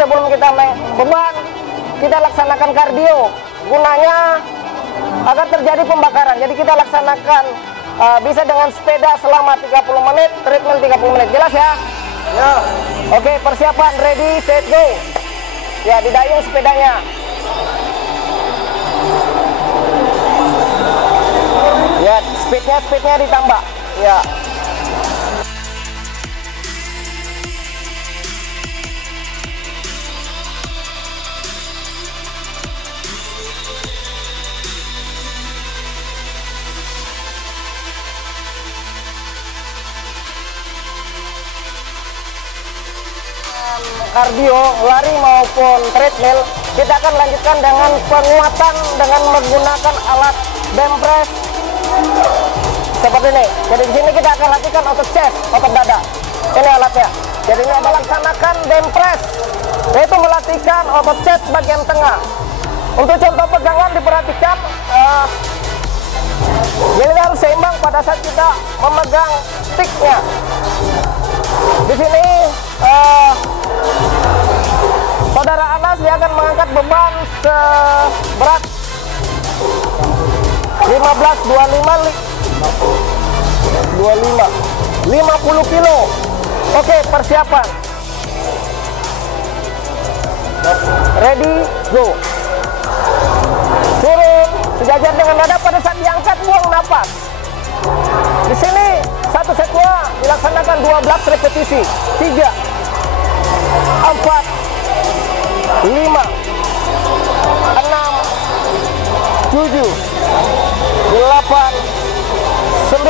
sebelum kita naik beban, kita laksanakan kardio. Gunanya agar terjadi pembakaran. Jadi kita laksanakan bisa dengan sepeda selama 30 menit, treadmill 30 menit. Jelas ya? Ya. Oke, persiapan, ready, set, go. Ya, didayung sepedanya. Ya, speednya ditambah. Ya. Kardio, lari maupun treadmill, kita akan lanjutkan dengan penguatan dengan menggunakan alat bench press seperti ini. Jadi di sini kita akan latihkan otot chest, otot dada. Ini alatnya. Jadi ini adalah laksanakan bench press, yaitu melatihkan otot chest bagian tengah. Untuk contoh pegangan diperhatikan, jadi harus seimbang pada saat kita memegang sticknya. Di sini saudara Anas dia akan mengangkat beban seberat 50 kilo. Oke, persiapan. Ready, go. Turun sejajar dengan dada. Pada saat diangkat, buang napas. Di sini satu setnya dilaksanakan 12 repetisi. 3, 4, 5, 6, 7, 8, 9,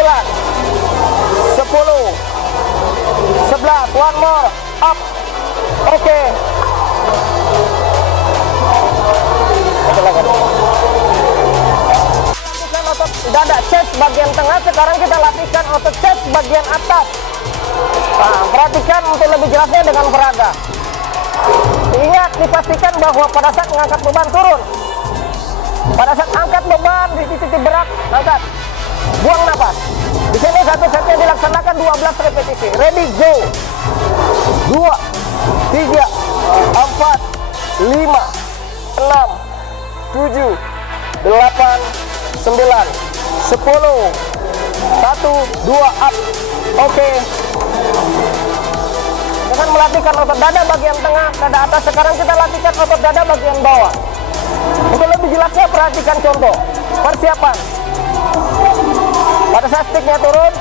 10, 11. One more, up. Oke. Lakukan otot dada, chest bagian tengah. Sekarang kita latihkan otot chest bagian atas. Nah, perhatikan untuk lebih jelasnya dengan peraga. Ingat, dipastikan bahwa pada saat mengangkat beban turun. Pada saat angkat beban di titik berat, angkat. Buang napas. Di sini satu setnya dilaksanakan 12 repetisi. Ready, go. 2, 3, 4, 5, 6, 7, 8, 9, 10. 1, 2, up. Oke. Dengan melatihkan otot dada bagian tengah, dada atas, sekarang kita latihkan otot dada bagian bawah. Untuk lebih jelasnya perhatikan contoh. Persiapan. Pada saat sticknya turun.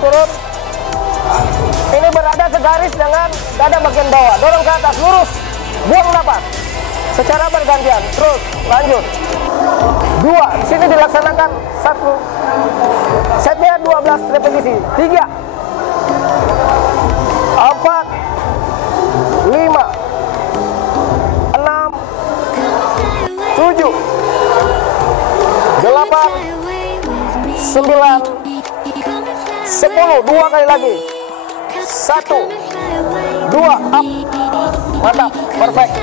Ini berada segaris dengan dada bagian bawah. Dorong ke atas, lurus. Buang napas. Secara bergantian. Terus, lanjut. 2. Di sini dilaksanakan 1. Setnya 12 repetisi. 3, 4, 5, 6, 7, 8, 9, 10. 2 kali lagi. 1, 2, up. Mantap, perfect.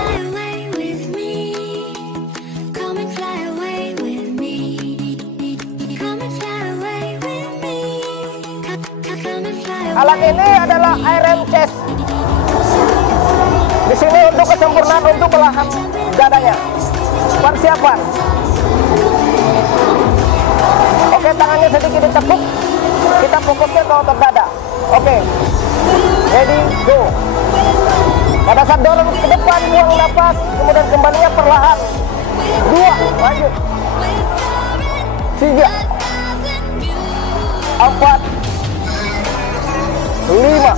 Alat ini adalah iron chest. Di sini untuk kesempurnaan untuk belahan dadanya. Persiapan. Oke, tangannya sedikit ditekuk. Kita fokusnya ke otot dada. Oke. Ready, go. Pada saat dorong ke depan, buang napas, kemudian kembalinya perlahan. 2, lanjut. 3, 4, 5,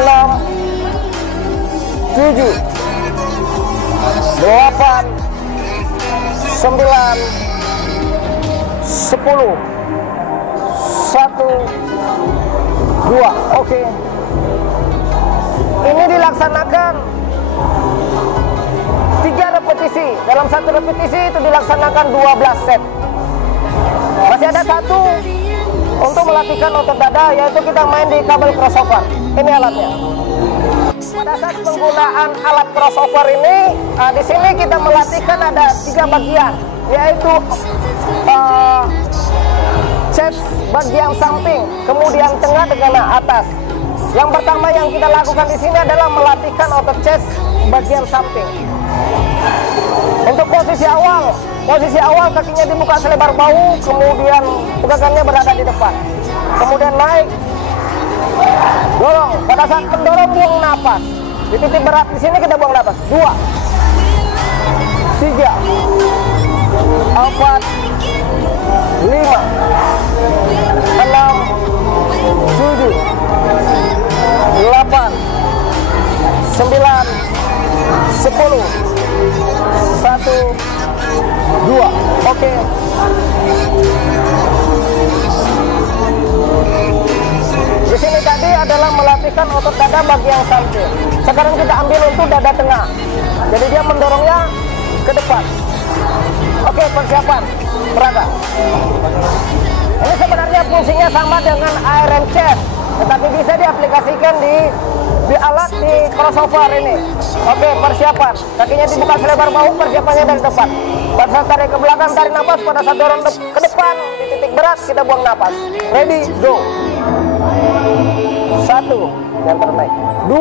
6, 7, 8, 9, 10, 1, 2. Oke. Ini dilaksanakan 3 repetisi. Dalam 1 repetisi itu dilaksanakan 12 set. Masih ada 1 untuk melatihkan otot dada, yaitu kita main di kabel crossover. Ini alatnya. Pada saat penggunaan alat crossover ini, di sini kita melatihkan ada 3 bagian, yaitu chest bagian samping, kemudian tengah dengan atas. Yang pertama yang kita lakukan di sini adalah melatihkan otot chest bagian samping. Untuk posisi awal kakinya dibuka selebar bahu, kemudian pegangannya berada di depan. Kemudian naik, dorong. Pada saat mendorong buang napas. Di titik berat di sini kita buang napas. 2, 3, 4, 5, 6, 7, 8, 9, 10, 1, 2. Oke. Di sini tadi adalah melatihkan otot dada bagian samping. Sekarang kita ambil untuk dada tengah. Jadi dia mendorongnya ke depan. Oke, persiapan peraga. Ini sebenarnya fungsinya sama dengan iron chest, tetapi bisa diaplikasikan di alat di crossover ini. Oke, persiapan. Kakinya dibuka selebar bahu, persiapannya dari depan. Pada saat tarik ke belakang, tarik nafas. Pada saat dorong ke depan, di titik berat, kita buang nafas. Ready, go. 1, yang ternaik. 2.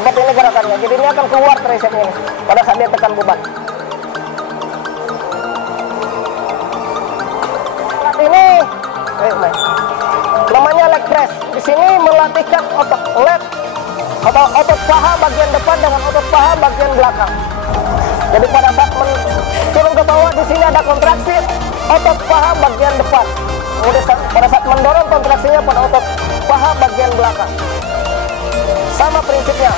Seperti ini gerakannya. Jadi ini akan keluar tricepnya ini pada saat dia tekan beban. Alat ini namanya leg press. Di sini melatihkan otot leg atau otot paha bagian depan dengan otot paha bagian belakang. Jadi pada saat turun ke bawah di sini ada kontraksi otot paha bagian depan. Kemudian pada saat mendorong kontraksinya pada otot paha bagian belakang. Sama prinsipnya.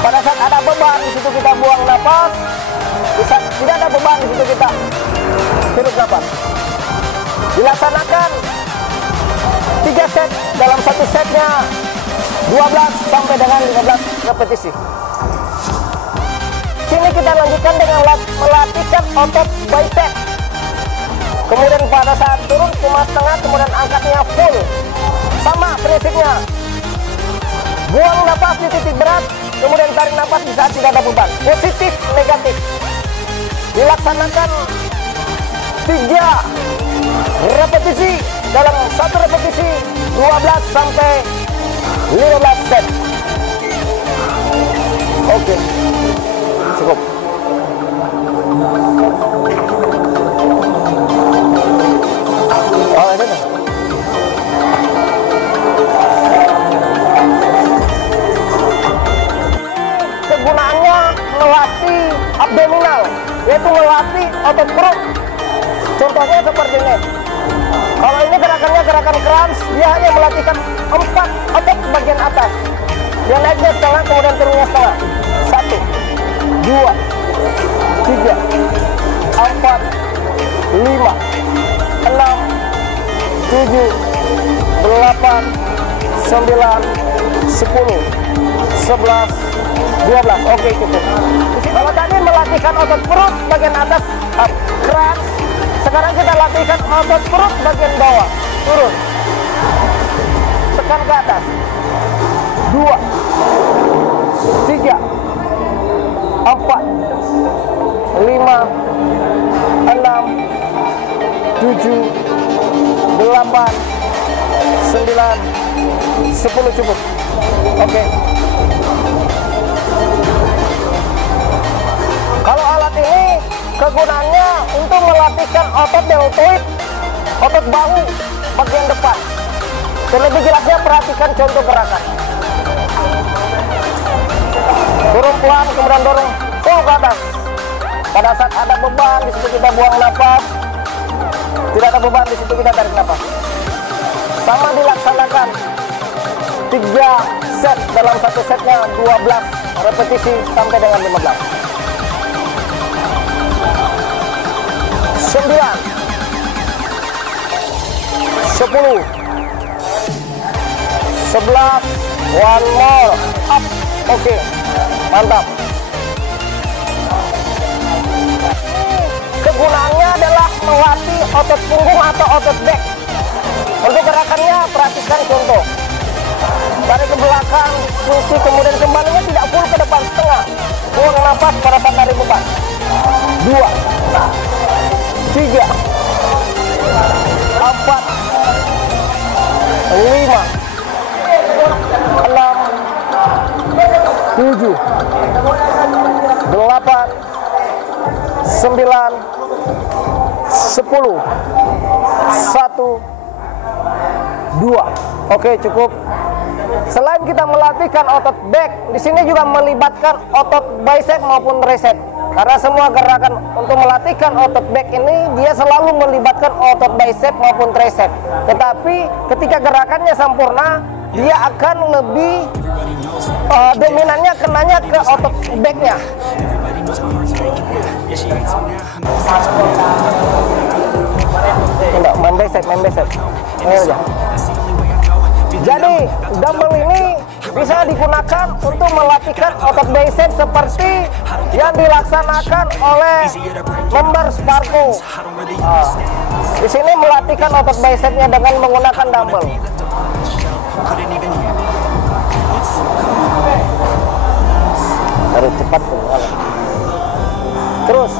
Pada saat ada beban di situ kita buang nafas. Bisa tidak ada beban di situ kita hirup nafas. Dilaksanakan 3 set, dalam satu setnya 12 sampai dengan 15 repetisi. Sini kita lanjutkan dengan melatihkan otot bicep. Kemudian pada saat turun cuma setengah, kemudian angkatnya full. Sama prinsipnya. Buang nafas di titik berat, kemudian tarik nafas di saat tidak ada beban. Positif, negatif. Dilaksanakan 3 repetisi, dalam satu repetisi 12 sampai 15 set. Oke, cukup. Oh, ini dah. Kegunaannya melatih abdominal, yaitu melatih otot perut. Contohnya seperti ini. Kalau ini gerakannya gerakan crunch, dia hanya melatihkan 4 otot bagian atas. Dia naiknya setengah, kemudian turunnya setengah. 1, 2, 3, 4, 5, 6, 7, 8, 9, 10, 11, 12. Oke, cukup. Kalau tadi melatihkan otot perut bagian atas, crunch. Sekarang kita latihkan otot perut bagian bawah. Turun. Tekan ke atas. 2, 3, 4, 5, 6, 7, 8, 9, 10. Cukup. Oke. Kalau alat ini kegunaannya untuk melatihkan otot deltoid, otot bahu bagian depan. Lebih jelasnya perhatikan contoh gerakan. Turun pelan, kemudian dorong full ke atas. Pada saat ada beban di situ kita buang nafas. Tidak ada beban di situ kita tarik nafas. Sama dilaksanakan 3 set, dalam satu setnya 12 repetisi sampai dengan 15. 9, 10, 11, one more, up. Oke, mantap. Kegunaannya adalah melatih otot punggung atau otot back. Untuk gerakannya perhatikan contoh. Tarik ke belakang, kunci, kemudian kembalinya tidak full ke depan, setengah. Buang nafas pada saat tarik beban. 2, 3, 4, 5, 6, 7, 8, 9, 10, 1, 2. Oke, cukup. Selain kita melatihkan otot back, di sini juga melibatkan otot bicep maupun tricep. Karena semua gerakan untuk melatihkan otot back ini dia selalu melibatkan otot bicep maupun tricep. Tetapi ketika gerakannya sempurna, dia akan lebih dominannya kenanya ke otot backnya. Enggak, main bicep. Ini aja. Jadi dumbbell ini bisa digunakan untuk melatihkan otot bicep seperti yang dilaksanakan oleh member Sparko. Di sini melatihkan otot bicepnya dengan menggunakan dumbbell. Tarik cepat tuh. Terus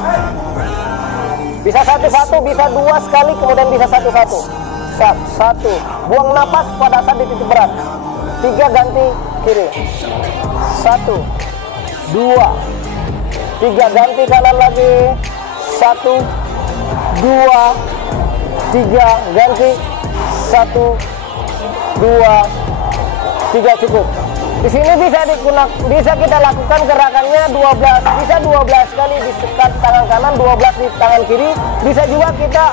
bisa satu-satu, bisa 2 sekali, kemudian bisa satu-satu. Satu, buang napas pada saat di titik berat. 3 ganti kiri. 1, 2, 3 ganti kanan lagi. 1, 2, 3 ganti. 1, 2, 3 cukup. Di sini bisa kita lakukan gerakannya 12, bisa 12 kali di tangan kanan, 12 di tangan kiri. Bisa juga kita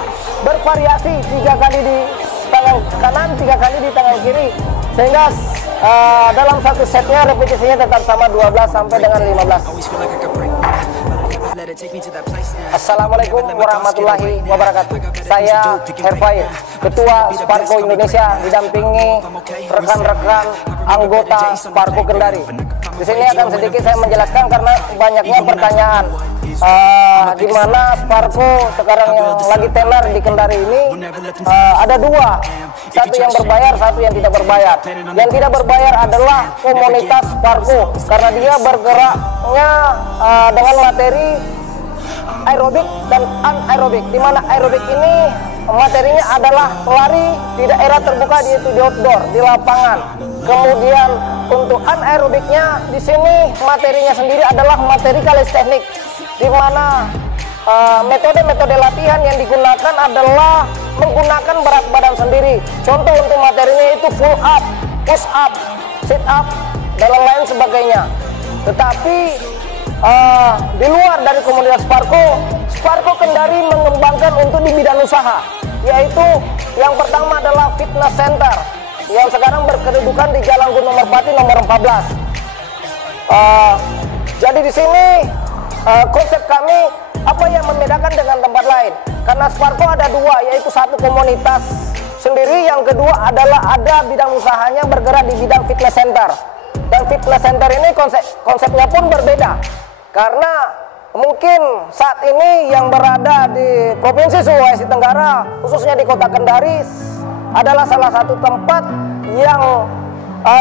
bervariasi 3 kali di tangan kanan, 3 kali di tangan kiri, sehingga dalam satu setnya repetisinya tetap sama 12 sampai dengan 15. Assalamualaikum warahmatullahi wabarakatuh. Saya Herfair, Ketua Sparko Indonesia, didampingi rekan-rekan anggota Sparko Kendari. Di sini akan sedikit saya menjelaskan karena banyaknya pertanyaan di mana Sparko sekarang yang lagi tenar di Kendari ini ada 2, satu yang berbayar, satu yang tidak berbayar. Yang tidak berbayar adalah komunitas Sparko karena dia bergeraknya dengan materi aerobik dan anaerobik, di mana aerobik ini materinya adalah lari di daerah terbuka, yaitu di outdoor, di lapangan. Kemudian untuk anaerobiknya di sini materinya sendiri adalah materi kalisteknik, di mana metode-metode latihan yang digunakan adalah menggunakan berat badan sendiri. Contoh untuk materinya itu full up, push up, sit up, dan lain sebagainya. Tetapi di luar dari komunitas Sparko Kendari mengembangkan untuk di bidang usaha, yaitu yang pertama adalah fitness center yang sekarang berkedudukan di Jalan Gunung Merpati nomor 14. Jadi di sini konsep kami apa yang membedakan dengan tempat lain, karena Sparko ada 2, yaitu satu komunitas sendiri, yang kedua adalah ada bidang usahanya bergerak di bidang fitness center. Dan fitness center ini konsepnya pun berbeda, karena mungkin saat ini yang berada di Provinsi Sulawesi Tenggara, khususnya di Kota Kendari, adalah salah satu tempat yang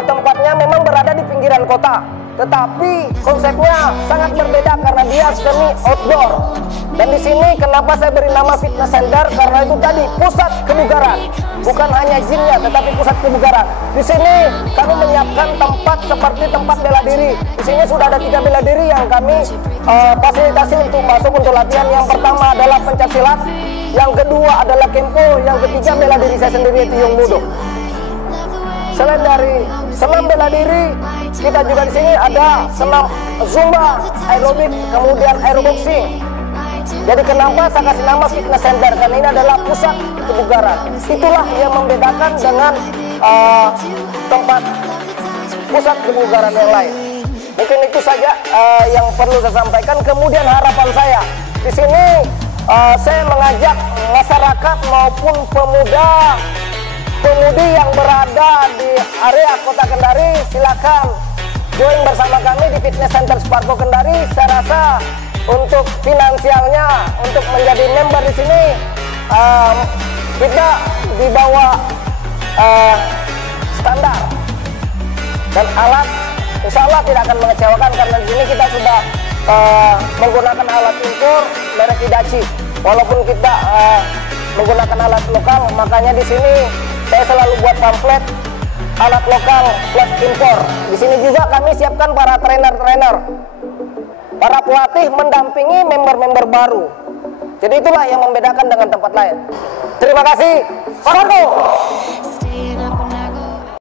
tempatnya memang berada di pinggiran kota, tetapi konsepnya sangat berbeda karena dia semi outdoor. Dan di sini kenapa saya beri nama fitness center, karena itu tadi pusat kebugaran, bukan hanya gymnya tetapi pusat kebugaran. Di sini kami menyiapkan tempat seperti tempat bela diri. Di sini sudah ada 3 bela diri yang kami fasilitasi untuk masuk untuk latihan. Yang pertama adalah pencak silat, yang kedua adalah kempo, yang ketiga bela diri saya sendiri, itu Yung Mudo. Selain dari senam bela diri, kita juga di sini ada senam zumba, aerobik, kemudian aeroboxing. Jadi kenapa saya kasih nama fitness center? Karena ini adalah pusat kebugaran. Itulah yang membedakan dengan tempat pusat kebugaran yang lain. Mungkin itu saja yang perlu saya sampaikan. Kemudian harapan saya di sini, saya mengajak masyarakat maupun pemudi yang berada di area Kota Kendari, silakan join bersama kami di fitness center Sparko Kendari. Saya rasa untuk finansialnya, untuk menjadi member di sini, kita di bawah standar, dan alat insya Allah tidak akan mengecewakan, karena di sini kita sudah menggunakan alat impor merek Hitachi. Walaupun kita menggunakan alat lokal, makanya di sini saya selalu buat pamflet alat lokal plus impor. Di sini juga kami siapkan para trainer-trainer, para pelatih mendampingi member-member baru. Jadi itulah yang membedakan dengan tempat lain. Terima kasih. Sparko.